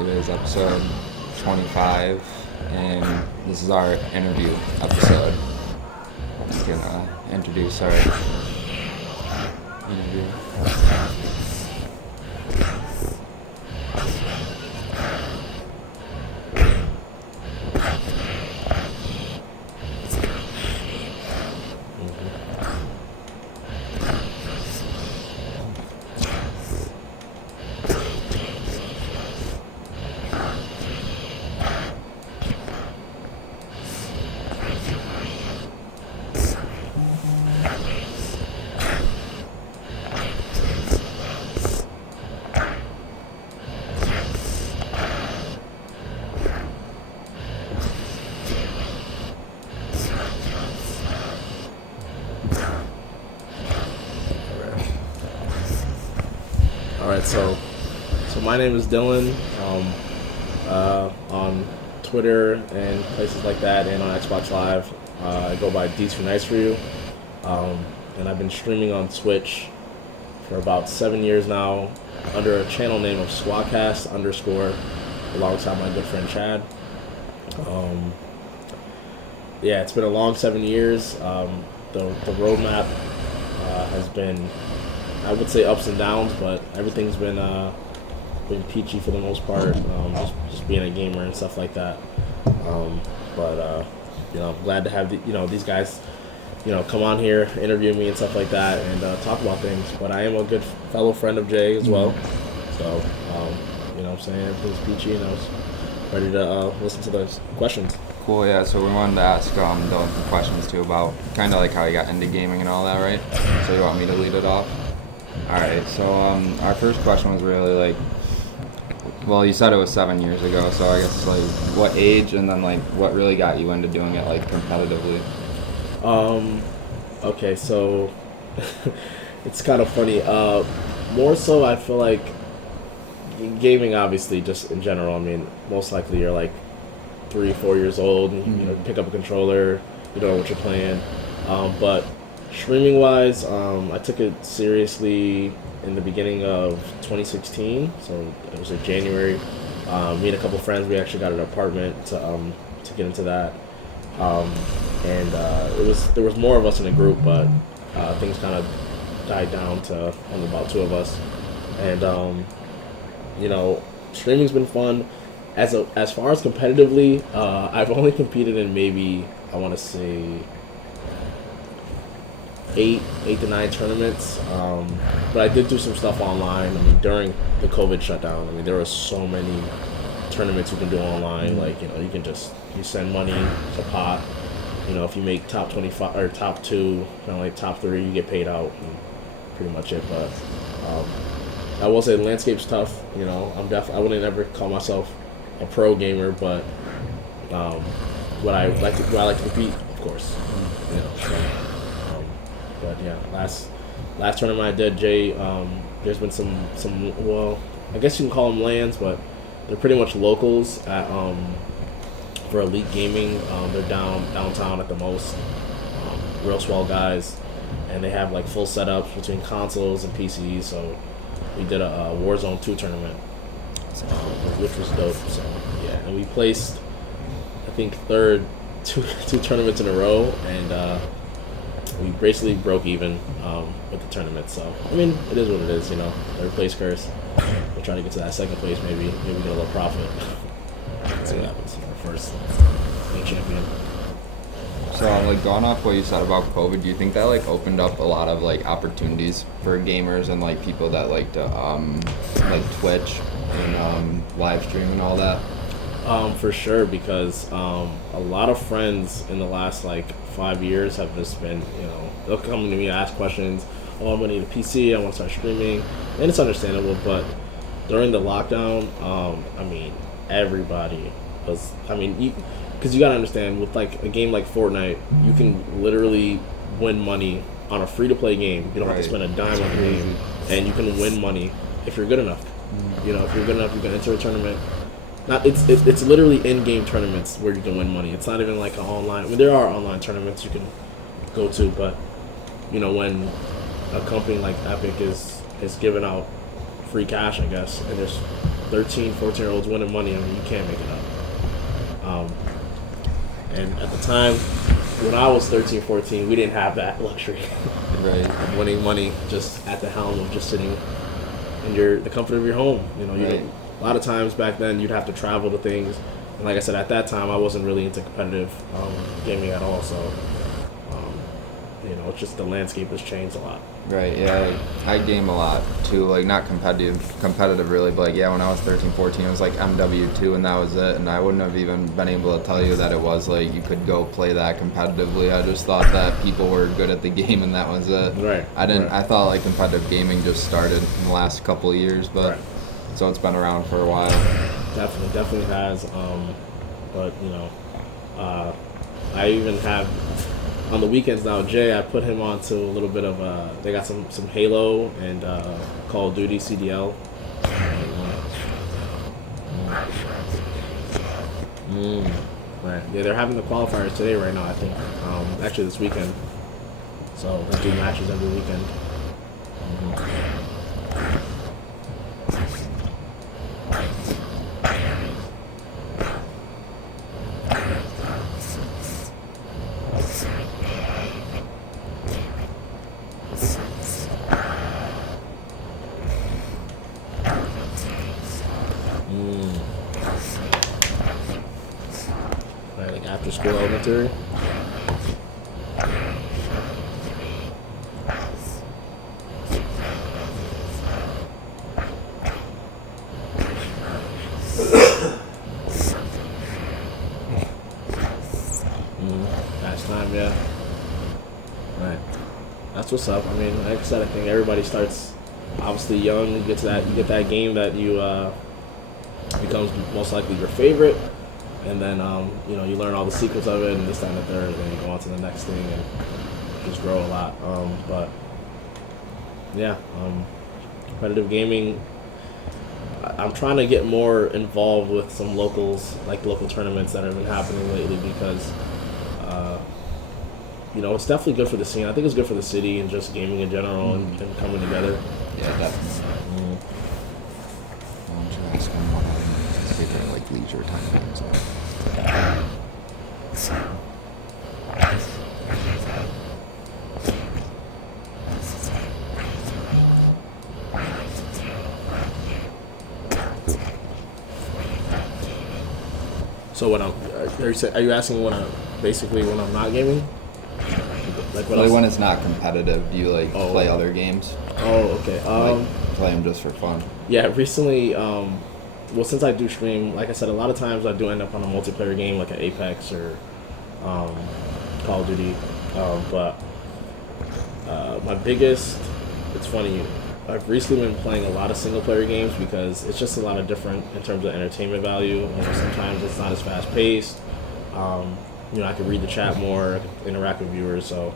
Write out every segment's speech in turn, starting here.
It is episode 25, and this is our interview episode. I'm gonna introduce our interview. Alright, so my name is Dylan, on Twitter and places like that, and on Xbox Live. I go by D2 Nice for You, and I've been streaming on Twitch for about 7 years now under a channel name of squadcast _ alongside my good friend Chad. Yeah, it's been a long 7 years. The roadmap has been, I would say, ups and downs, but everything's been peachy for the most part. Just being a gamer and stuff like that. But I'm glad to have these guys, come on here, interview me and stuff like that, and talk about things. But I am a good fellow friend of Jay as well, so what I'm saying, everything's peachy, and I was ready to listen to those questions. Cool, yeah, so we wanted to ask Dylan some questions too about kind of like how you got into gaming and all that, right? So you want me to lead it off? Alright, so our first question was really like, well, you said it was 7 years ago, so I guess like what age and then like what really got you into doing it like competitively? Okay, so it's kind of funny. More so, I feel like gaming, obviously, just in general. I mean, most likely you're like 3 or 4 years old, and, pick up a controller, you don't know what you're playing. But streaming wise, I took it seriously in the beginning of 2016. So it was in January. Me and a couple friends, we actually got an apartment to get into that. And there was more of us in the group, but things kind of died down to only about 2 of us. And streaming's been fun. As far as competitively, I've only competed in maybe, I want to say, 8 to 9 tournaments. But I did do some stuff online. I mean, during the COVID shutdown, I mean, there were so many tournaments you can do online. Like, you can you send money to pot. If you make top 25 or top 2, kind of like top 3, you get paid out. And pretty much it. But I will say the landscape's tough. I wouldn't ever call myself a pro gamer, but would I like to compete? Of course. But yeah, last tournament I did, Jay, there's been some well, I guess you can call them LANs, but they're pretty much locals at for Elite Gaming. They're downtown at the most. Real swell guys, and they have like full setups between consoles and PCs. So we did a Warzone 2 tournament, which was dope. So yeah, and we placed, I think, third two tournaments in a row, and we basically broke even with the tournament. So I mean, it is what it is, Third place curse. We'll try to get to that second place, maybe get a little profit. See what happens. Our first main champion. So like going off what you said about COVID, do you think that like opened up a lot of like opportunities for gamers and like people that like to like Twitch and live stream and all that? For sure, because a lot of friends in the last like 5 years have just been, they'll come to me and ask questions. Oh, I'm gonna need a PC. I want to start streaming, and it's understandable. But during the lockdown, I mean, everybody was. I mean, because you gotta understand, with like a game like Fortnite, you can literally win money on a free-to-play game. You don't have to spend a dime on the game, and you can win money if you're good enough. If you're good enough, you can enter a tournament. It's literally in-game tournaments where you can win money. It's not even like an online. I mean, there are online tournaments you can go to, but when a company like Epic is giving out free cash, I guess, and there's 13, 14-year-olds winning money. I mean, you can't make it up. And at the time, when I was 13, 14, we didn't have that luxury. Right. Of winning money just at the helm of just sitting in the comfort of your home. You know, Right. a lot of times back then you'd have to travel to things. And like I said, at that time, I wasn't really into competitive gaming at all. So, you know, it's just the landscape has changed a lot. Right, yeah, I game a lot too, like not competitive really, but like yeah, when I was 13, 14, it was like MW2 and that was it, and I wouldn't have even been able to tell you that it was like you could go play that competitively. I just thought that people were good at the game and that was it. Right. I thought like competitive gaming just started in the last couple of years, but Right. so it's been around for a while. Definitely has. But you know, I even have on the weekends now. Jay, I put him on to a little bit of. They got some Halo and Call of Duty CDL. Right. Yeah, they're having the qualifiers today right now. I think. Actually, this weekend. So they do matches every weekend. Right, like after school elementary. Last time, yeah. Right. That's what's up. I mean, like I said, I think everybody starts obviously young. You get that game that you becomes most likely your favorite, and then you know, you learn all the secrets of it and this, that, and the third, and then you go on to the next thing and just grow a lot. But yeah, competitive gaming. I'm trying to get more involved with some locals, like local tournaments that have been happening lately, because you know, it's definitely good for the scene. I think it's good for the city and just gaming in general and coming together. Yeah, definitely. I'm just asking what his favorite like leisure time is. So when are you asking when when I'm not gaming? Like what Like else? when it's not competitive, do you like Oh. play other games? Oh, okay. Like play them just for fun? Yeah, recently, well, since I do stream, like I said, a lot of times I do end up on a multiplayer game like an Apex or Call of Duty. But my biggest, it's funny, I've recently been playing a lot of single player games because it's just a lot of different in terms of entertainment value. You know, sometimes it's not as fast paced. You know, I can read the chat more, I can interact with viewers. So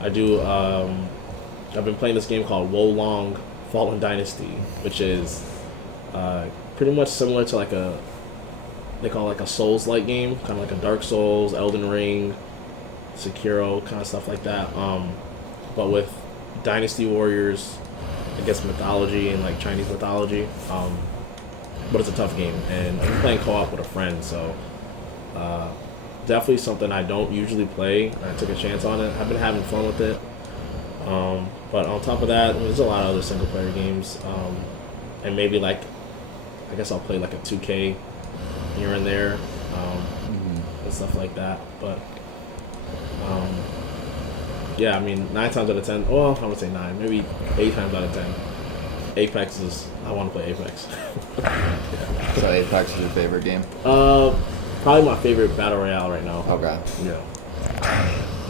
I do. I've been playing this game called Wolong Fallen Dynasty, which is pretty much similar to they call it like a Souls-like game, kind of like a Dark Souls, Elden Ring, Sekiro, kind of stuff like that. But with Dynasty Warriors, I guess mythology and like Chinese mythology. But it's a tough game, and I'm playing co-op with a friend, so definitely something I don't usually play. I took a chance on it. I've been having fun with it. But on top of that, there's a lot of other single player games, and maybe like, I guess I'll play like a 2K here and there, and stuff like that. But yeah, I mean, 9 times out of 10. Well, I would say 9, maybe 8 times out of 10. Apex is. I want to play Apex. Yeah. So Apex is your favorite game? Probably my favorite battle royale right now. Okay. Yeah.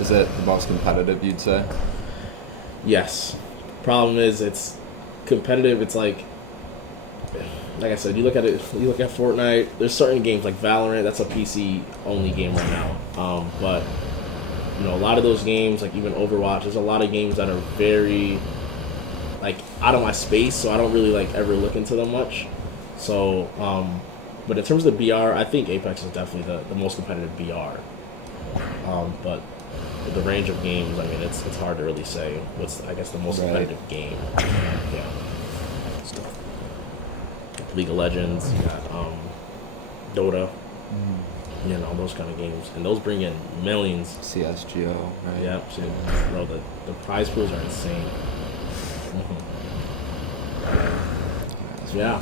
Is it the most competitive, you'd say? Yes. Problem is, it's competitive. It's like I said, you look at it. You look at Fortnite. There's certain games like Valorant. That's a PC only game right now. But you know, a lot of those games, like even Overwatch, there's a lot of games that are very like out of my space, so I don't really like ever look into them much. So, but in terms of the BR, I think Apex is definitely the most competitive BR. But the range of games, I mean, it's hard to really say what's, I guess, the most competitive game. Yeah. League of Legends, you got Dota, you know, those kind of games, and those bring in millions. CSGO, right? Yeah, so, bro, the prize pools are insane. Yeah.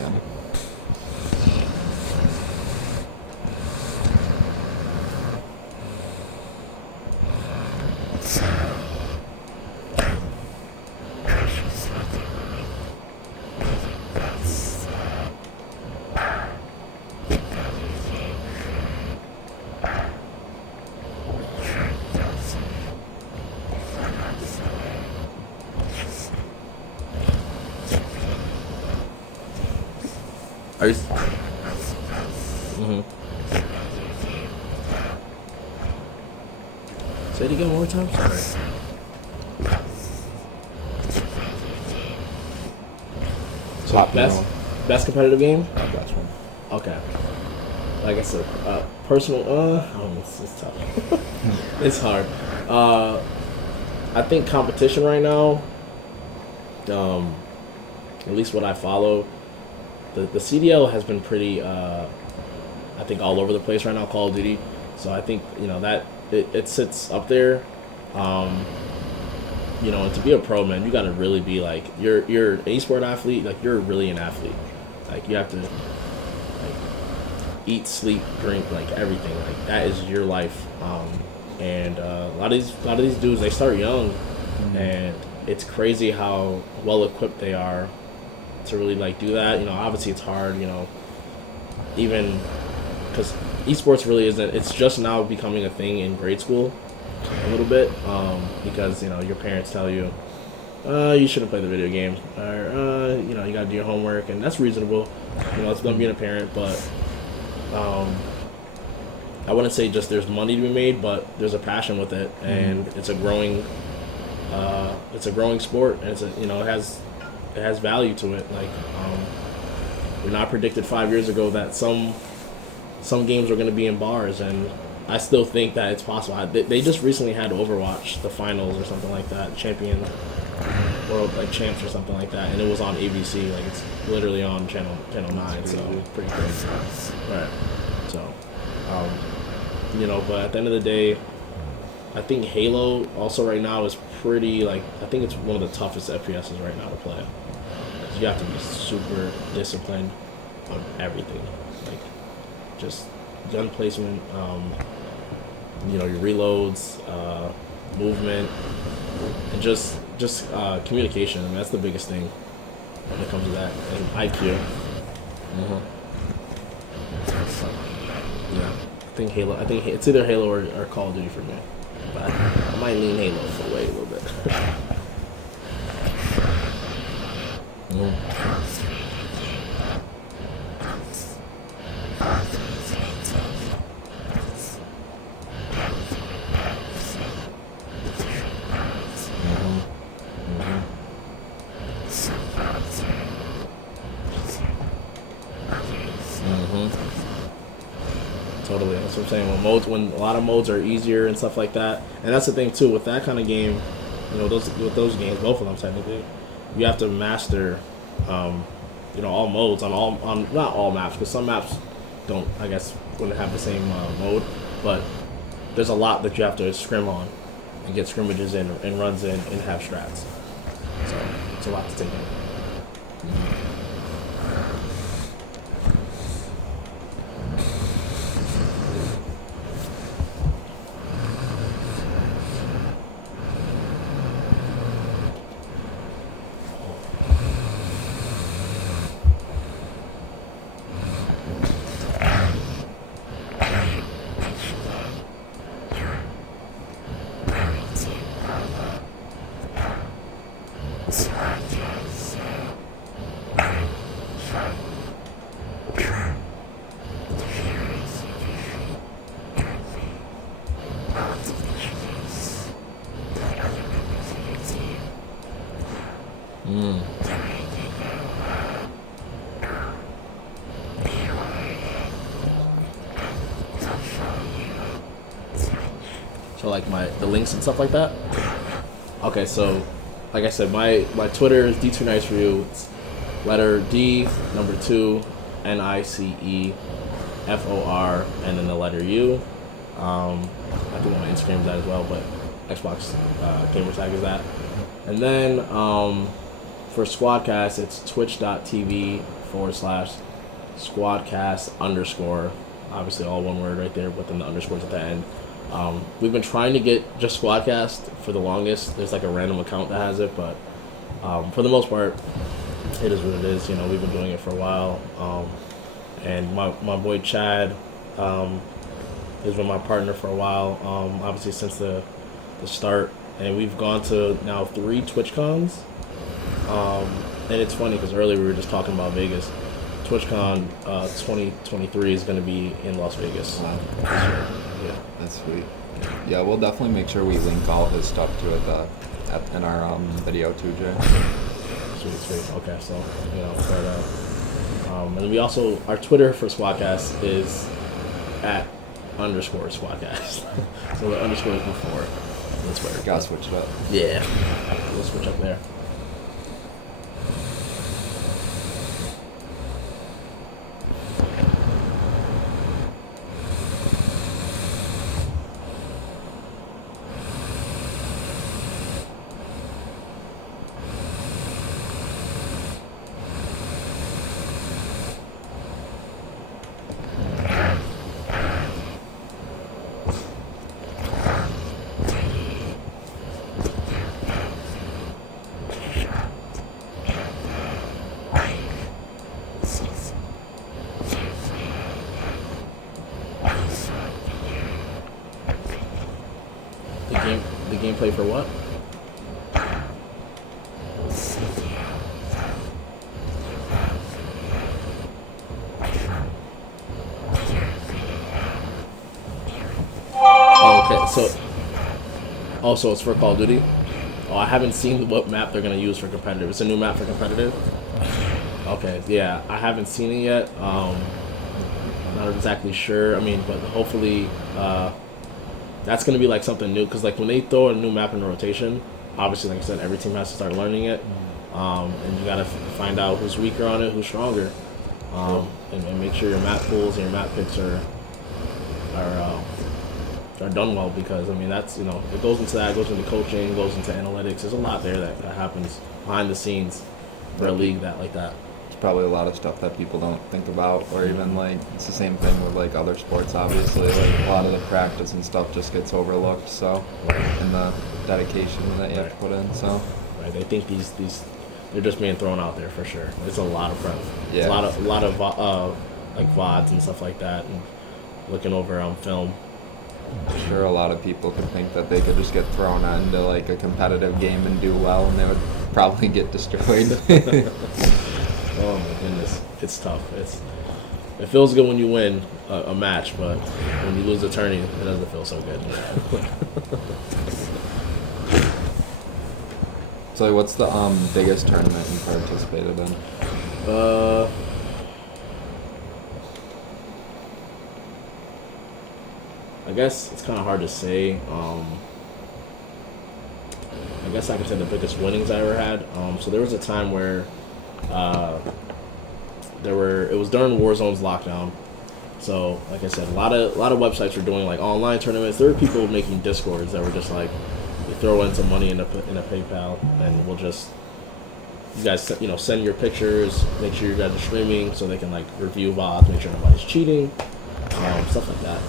Are you? Say it again one more time. Sorry. So Top best competitive game? Best one. Okay. Like I said, personal. It's tough. It's hard. I think competition right now. At least what I follow, the CDL has been pretty. I think all over the place right now. Call of Duty. So I think that it sits up there. And to be a pro, man, you got to really be like you're an e-sport athlete. Like you're really an athlete. Like you have to eat, sleep, drink, like everything. Like that is your life. And a lot of these dudes, they start young, and it's crazy how well equipped they are to really like do that. Obviously it's hard. Even because esports really isn't. It's just now becoming a thing in grade school, a little bit, because your parents tell you, you shouldn't play the video game, or you got to do your homework, and that's reasonable. It's them being a parent, but I wouldn't say just there's money to be made, but there's a passion with it, and it's a growing sport, and it has value to it. Like we're not predicted 5 years ago that some games were going to be in bars, and I still think that it's possible. They just recently had Overwatch, the finals or something like that, champion world like champs or something like that, and it was on ABC. Like it's literally on channel 9, so it's pretty crazy. Right. So, but at the end of the day, I think Halo also right now is pretty I think it's one of the toughest FPSs right now to play. You have to be super disciplined on everything, like just gun placement, your reloads, movement, and just communication. I mean, that's the biggest thing when it comes to that, and IQ. Yeah, I think it's either Halo or Call of Duty for me, but I might lean Halo for way a little bit. Totally, that's what I'm saying. When a lot of modes are easier and stuff like that, and that's the thing too with that kind of game. With those games, both of them technically, you have to master, all modes on not all maps, because some maps don't, I guess, wouldn't have the same mode, but there's a lot that you have to scrim on and get scrimmages in and runs in and have strats. So it's a lot to take in. So like the links and stuff like that. Okay, so like I said, my Twitter is D2Nice for you. It's letter D, number 2, NICEFOR and then the letter U. I think my Instagram is that as well, but Xbox gamer tag is that. And then for Squadcast, it's twitch.tv/squadcast_. Obviously, all one word right there, but then the underscores at the end. We've been trying to get just Squadcast for the longest. There's like a random account that has it, but for the most part, it is what it is. You know, we've been doing it for a while. And my boy Chad has been my partner for a while. Obviously, since the start, and we've gone to now 3 TwitchCons. And it's funny because earlier we were just talking about Vegas. TwitchCon 2023 is going to be in Las Vegas. Wow. Yeah, that's sweet. Yeah, we'll definitely make sure we link all his stuff to it in our video too, Jay. Sweet. Okay, so you know, and we also our Twitter for Squadcast is @_Squadcast. So the underscore is before the Twitter. Gotta switch it up. Yeah, we'll switch up there. The gameplay for what? Oh, okay. So it's for Call of Duty. Oh, I haven't seen what map they're gonna use for competitive. It's a new map for competitive. Okay, yeah, I haven't seen it yet. Not exactly sure. I mean, but hopefully, that's gonna be like something new. Cause like when they throw a new map in rotation, obviously, like I said, every team has to start learning it, and you gotta find out who's weaker on it, who's stronger, and make sure your map pools and your map picks are done well. Because I mean, that's it goes into that, goes into coaching, goes into analytics. There's a lot there that happens behind the scenes for a league like that. Probably a lot of stuff that people don't think about, or even like it's the same thing with like other sports. Obviously, like a lot of the practice and stuff just gets overlooked. So, and the dedication that you have to put in. So, right, they think these they're just being thrown out there for sure. It's a lot of prep. Yeah. It's a lot of like VODs and stuff like that, and looking over film. I'm sure a lot of people could think that they could just get thrown into like a competitive game and do well, and they would probably get destroyed. Oh my goodness, it's tough. It feels good when you win a match, but when you lose a tourney, it doesn't feel so good. So, what's the biggest tournament you participated in? I guess it's kind of hard to say. I guess I can say the biggest winnings I ever had. So there was a time where it was during Warzone's lockdown. So like I said, a lot of websites were doing like online tournaments. There were people making Discords that were just like, you throw in some money in a PayPal, and we'll just, you guys send your pictures, make sure you guys are streaming so they can like review VODs, make sure nobody's cheating, stuff like that.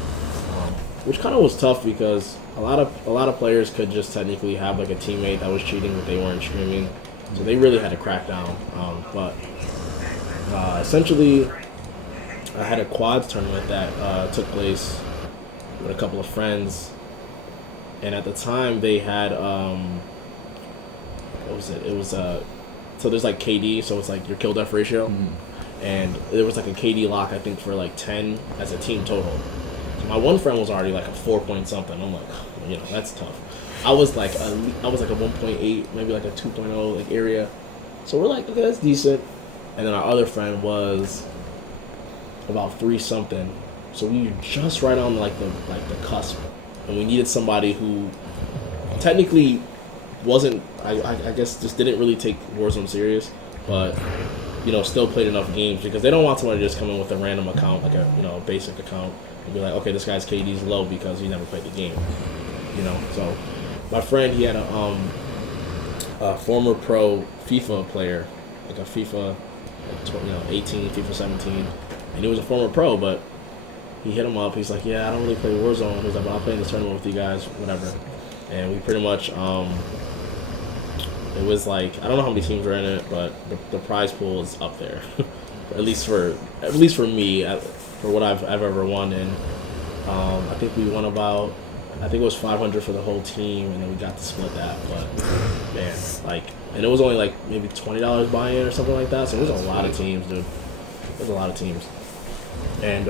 Which kind of was tough because a lot of players could just technically have like a teammate that was cheating, but they weren't streaming, so they really had to crack down. But essentially, I had a quads tournament that took place with a couple of friends, and at the time they had what was it? It was so there's like KD, so it's like your kill death ratio, and there was like a KD lock I think for like 10 as a team total. My one friend was already like a 4 point something. I'm like, that's tough. I was like a 1.8, maybe like a 2.0 like area. So we're like, okay, that's decent. And then our other friend was about 3 something. So we were just right on like the cusp, and we needed somebody who technically wasn't, I guess, just didn't really take Warzone serious, but still played enough games because they don't want someone to just come in with a random account, like a basic account, and be like, okay, this guy's KD's low because he never played the game. So my friend, he had a former pro FIFA player, like a FIFA, 18, FIFA 17, and he was a former pro, but he hit him up. He's like, yeah, I don't really play Warzone. He's like, but I'll play in this tournament with you guys, whatever. And we pretty much, it was like, I don't know how many teams were in it, but the prize pool is up there, at least for me, for what I've ever won. And I think we won about, I think it was 500 for the whole team, and then we got to split that. But man, and it was only like maybe $20 buy-in or something like that. So there's a lot of teams, dude. There's a lot of teams, and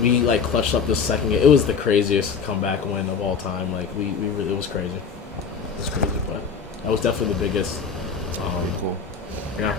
we like clutched up this second game. It was the craziest comeback win of all time. Like we really, it was crazy. It was crazy, but that was definitely the biggest. Cool. Yeah.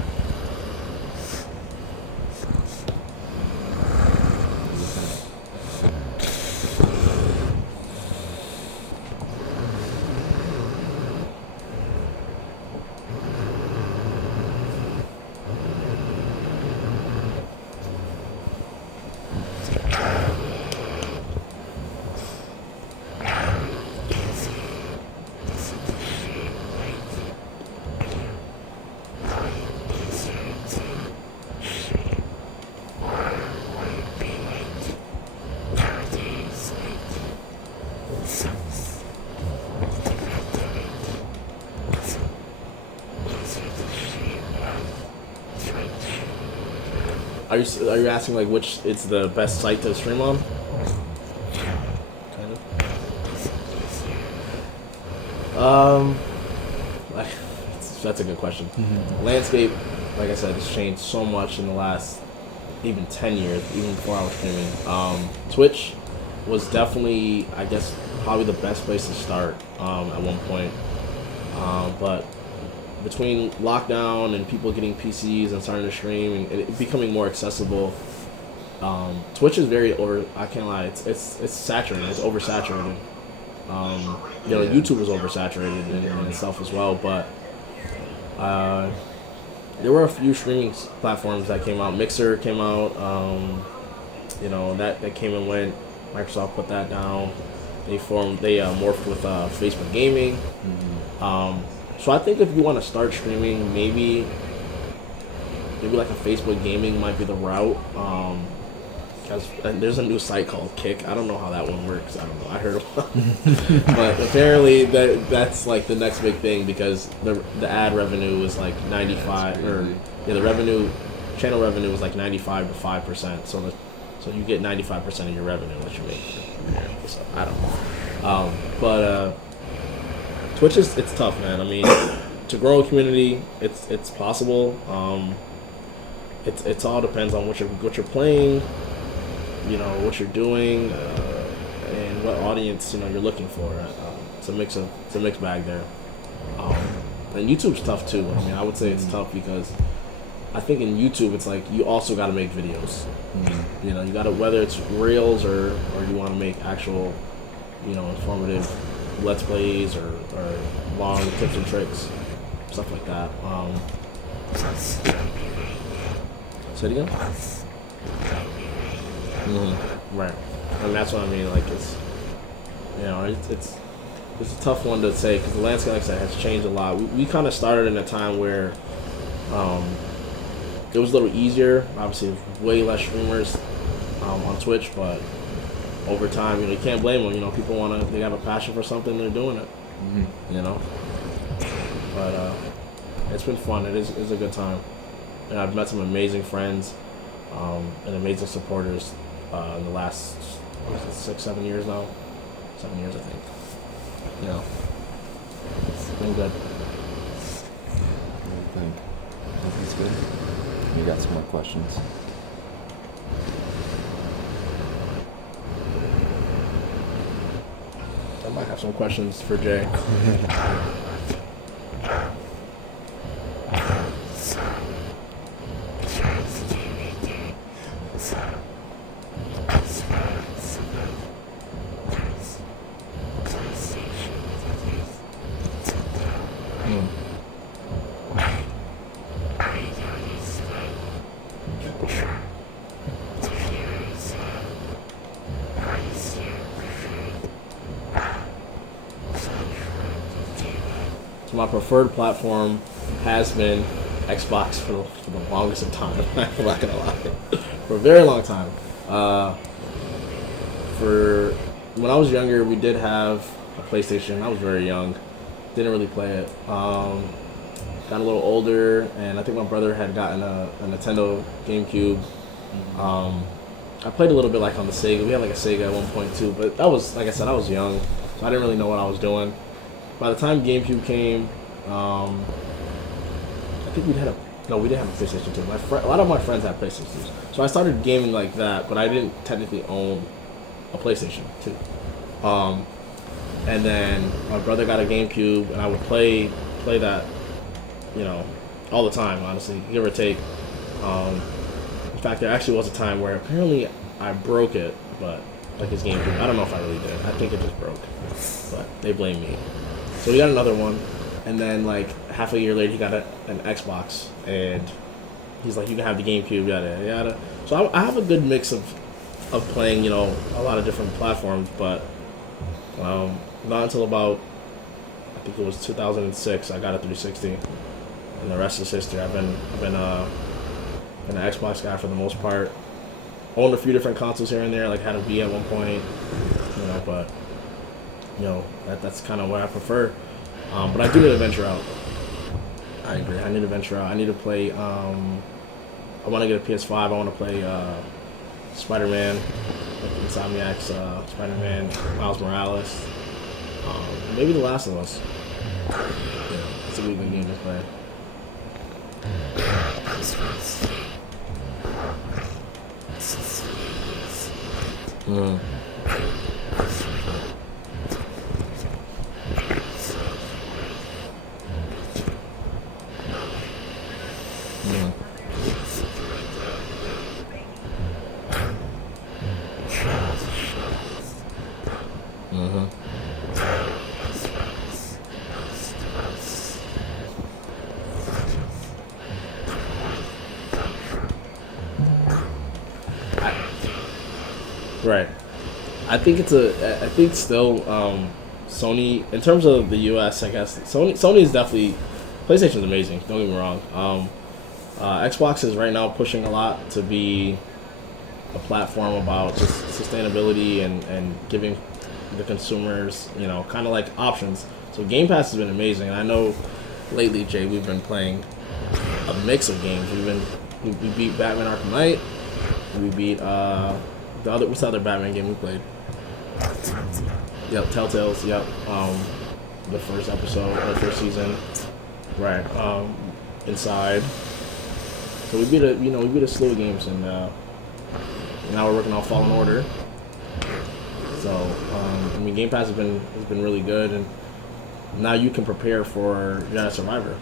Are you asking like which it's the best site to stream on? Kind of. Like that's a good question. Mm-hmm. Landscape, like I said, has changed so much in the last even 10 years, even before I was streaming. Twitch was definitely, I guess, probably the best place to start at one point. But between lockdown and people getting PCs and starting to stream and it becoming more accessible, Twitch is very I can't lie, it's saturated, it's oversaturated. YouTube was oversaturated in itself as well, but there were a few streaming platforms that came out. Mixer came out, that came and went. Microsoft put that down. They morphed with Facebook Gaming. Mm-hmm. So I think if you want to start streaming, maybe like a Facebook Gaming might be the route. Because there's a new site called Kick. I don't know how that one works. I don't know. I heard about it. But apparently that's like the next big thing because the ad revenue is like 95 the channel revenue is like 95 to 5%. So you get 95% of your revenue that you make. So I don't know. But Twitch it's tough, man. I mean, to grow a community, it's possible. It's all depends on what you're playing, what you're doing, and what audience you're looking for. It's a mixed bag there. And YouTube's tough too. I mean, I would say it's tough because I think in YouTube it's like you also got to make videos. Mm-hmm. You got to, whether it's reels or you want to make actual, informative let's plays or long tips and tricks, stuff like that. Say it again. Mm-hmm. Right, and that's what I mean. Like it's a tough one to say because the landscape, like I said, has changed a lot. We kind of started in a time where it was a little easier. Obviously, there's way less streamers on Twitch, but over time, you can't blame them. People they have a passion for something, they're doing it. Mm-hmm. But it's been fun. It is a good time, and I've met some amazing friends and amazing supporters in the last 6-7 years now. 7 years, I think. It's been good. What do you think? I think it's good. You got some more questions? I might have some questions for Jay. So my preferred platform has been Xbox for the longest of time. I'm not gonna lie, for a very long time. For when I was younger, we did have a PlayStation. I was very young, didn't really play it. Got a little older, and I think my brother had gotten a Nintendo GameCube. I played a little bit like on the Sega. We had like a Sega at one point too, but that was, like I said, I was young, so I didn't really know what I was doing. By the time GameCube came, I think we didn't have a PlayStation 2. A lot of my friends had PlayStations, so I started gaming like that, but I didn't technically own a PlayStation 2. And then my brother got a GameCube, and I would play that, all the time, honestly, give or take. In fact, there actually was a time where apparently I broke it, but like his GameCube, I don't know if I really did. I think it just broke, but they blame me. So we got another one, and then like half a year later, he got an Xbox, and he's like, "You can have the GameCube, yada yada." So I have a good mix of playing, a lot of different platforms, but not until about, I think it was 2006, I got a 360, and the rest is history. I've been an Xbox guy for the most part. Owned a few different consoles here and there, like had a Wii at one point, but that's kind of what I prefer. But I do need to venture out. I agree. I need to venture out. I need to play. I want to get a PS5. I want to play Spider-Man, like Insomniac's Spider-Man, Miles Morales, maybe The Last of Us. It's a really good game to play. Mm. Mm. Mm-hmm. Right. I think still Sony, in terms of the US, I guess Sony is definitely, PlayStation's amazing, don't get me wrong. Xbox is right now pushing a lot to be a platform about just sustainability and giving the consumers, kind of like options. So Game Pass has been amazing. And I know lately, Jay, we've been playing a mix of games. We beat Batman Arkham Knight. We beat what's the other Batman game we played? Yep, Telltale's. Yep. The first episode, or first season. Right. Inside. So we beat a slew of games, and now we're working on Fallen Order. So Game Pass has been really good, and now you can prepare for Jedi Survivor.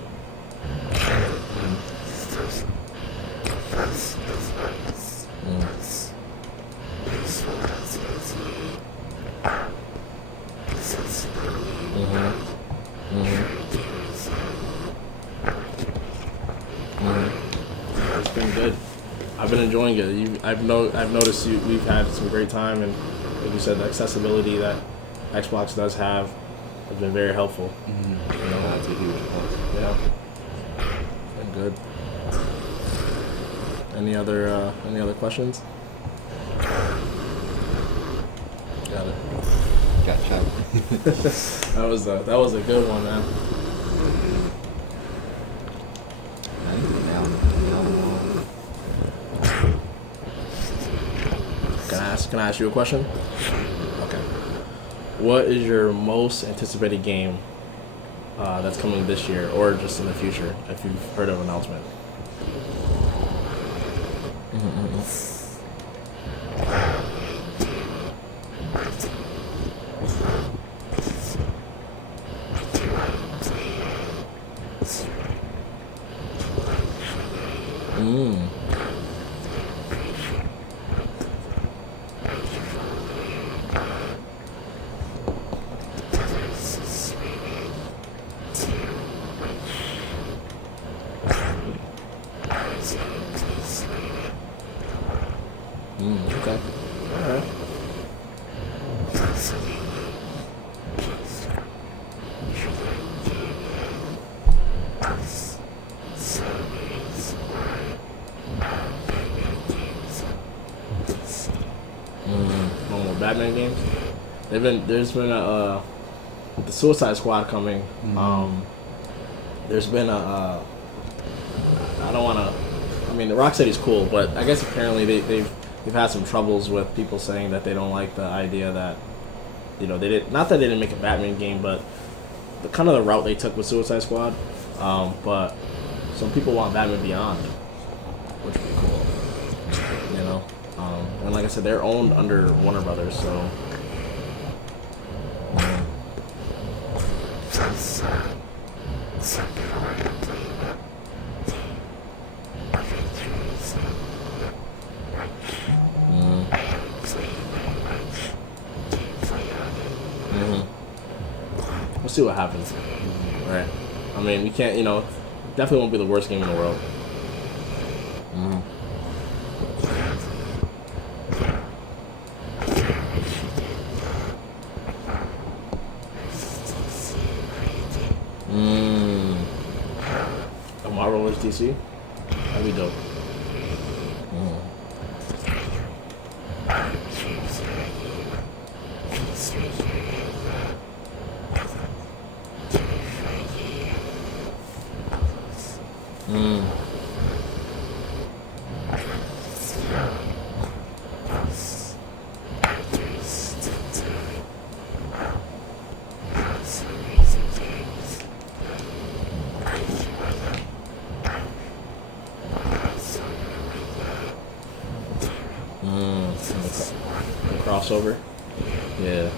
It's been good. I've been enjoying it. I've noticed we've had some great time, and like you said, the accessibility that Xbox does have has been very helpful. That's a huge plus. Yeah, been good. Any other questions? Got it. Gotcha. That was a good one, man. Can I ask you a question? Okay. What is your most anticipated game that's coming this year, or just in the future, if you've heard of an announcement? Okay. All right. Batman games. There's been with the Suicide Squad coming. There's been I don't want to. I mean, the Rocksteady's cool, but I guess apparently they've had some troubles with people saying that they don't like the idea that, they did not that they didn't make a Batman game, but the kind of the route they took with Suicide Squad. But some people want Batman Beyond, which would be cool. And like I said, they're owned under Warner Brothers, so. We'll see what happens. Right. I mean, we can't, definitely won't be the worst game in the world. A Marvel vs. DC? That'd be dope. The crossover? Yeah.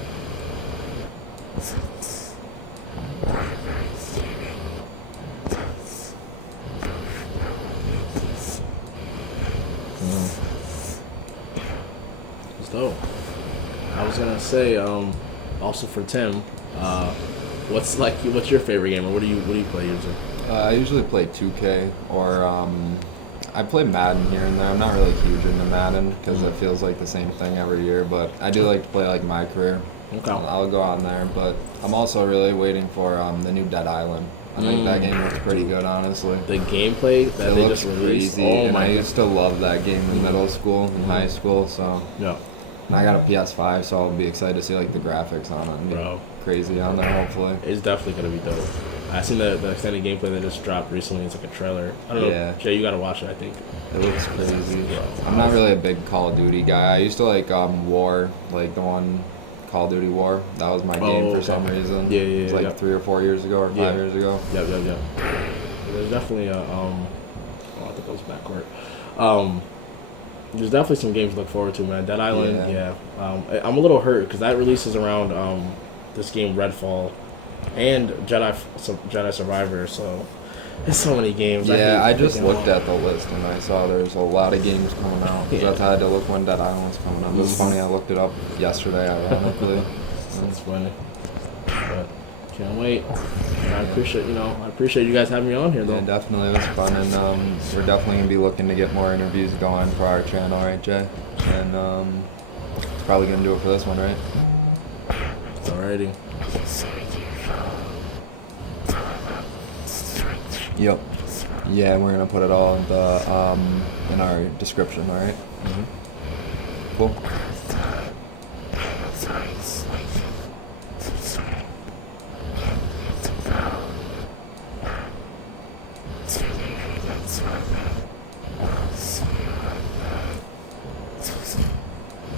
It's dope. I was gonna say, also for Tim, what's your favorite game, or what do you play usually? I usually play 2K or I play Madden here and there. I'm not really huge into Madden because it feels like the same thing every year, but I do like to play like My Career. Okay. I'll go on there, but I'm also really waiting for the new Dead Island. I think that game looks pretty good, honestly. The gameplay that It they looks just released. crazy, Oh and my I god. used to love that game in middle school and high school, so. Yeah. And I got a PS5, so I'll be excited to see like the graphics on it and be Bro. crazy on there, hopefully. It's definitely gonna be dope. I seen the extended gameplay that just dropped recently. It's like a trailer. I don't know. Yeah. Jay, you gotta watch it. I think. It looks crazy. I'm not really a big Call of Duty guy. I used to like War, like the one Call of Duty War. That was my game for some reason. Yeah, It was like yep. 3 or 4 years ago or 5 years ago. Yep. There's definitely a Oh, I think that was backward. There's definitely some games to look forward to, man. Dead Island, yeah. I'm a little hurt because that releases around this game Redfall and Jedi Survivor. So there's so many games. Yeah, I just looked at the list and I saw there's a lot of games coming out. Yeah. That's how I had to look when Dead Island was coming out. It was funny. I looked it up yesterday, ironically. That's funny. But can't wait. And I appreciate you guys having me on here, though. Yeah, definitely. It was fun, and we're definitely going to be looking to get more interviews going for our channel, right, Jay? And it's probably going to do it for this one, right? Alrighty. Yep. Yeah, we're going to put it all in our description, all right? Cool.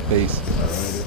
Peace. Alrighty.